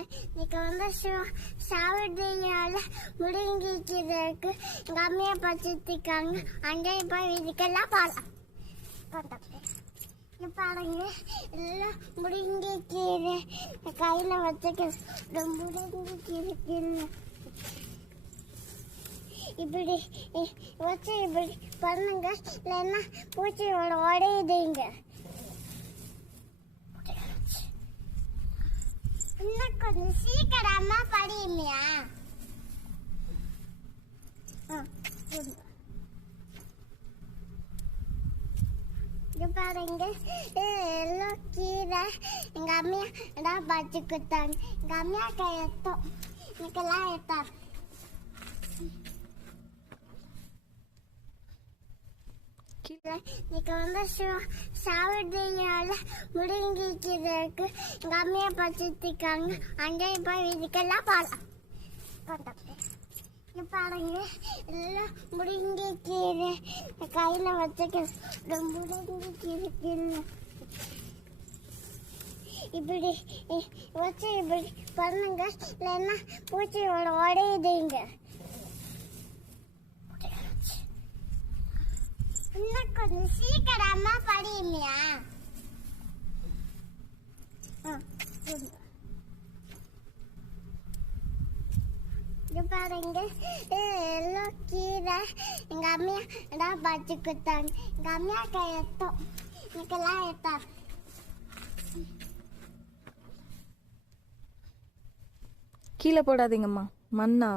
இன்னைக்கு வந்து சாவடியால முருங்கைக்கீரைக்கு எங்க அம்மையை பச்சிருக்காங்க. அங்கே போய் இதுக்கெல்லாம் பாருங்க. எல்லாம் முருங்கைக்கீரை கையில வச்சுக்க. முருங்கைக்கீரை இப்படி வச்சு இப்படி பண்ணுங்க, இல்லைன்னா பூச்சியோட உடையுதுங்க. இன்னும் கொஞ்சம் சீக்கிரமா படியுமையா? பாருங்க, எல்லாம் கீரை எங்க அம்மையா பச்சு கொடுத்தாங்க. எங்க அம்மையா கையெத்தோம், எனக்கெல்லாம் எத்தாரு. இன்னைக்கு வந்து சாவடியால முருங்கைக்கீரைக்கு எங்க அம்மையை பச்சிருக்காங்க. அங்கே போய் இதுக்கெல்லாம் பாருங்க. எல்லாம் முருங்கைக்கீரை கையில வச்சுக்க. முருங்கைக்கீரை இப்படி வச்சு இப்படி பண்ணுங்க, இல்லைன்னா பூச்சியோட உடையுதுங்க. இன்னும் கொஞ்சம் சீக்கிரமா படியுமையா? பாருங்க, எல்லாம் கீரை எங்க அம்மையா பச்சு கொடுத்தாங்க. எங்க அம்மையா கையெத்தோம், எனக்கெல்லாம் எத்தாரு. கீழே போடாதீங்கம்மா, மண்ணா.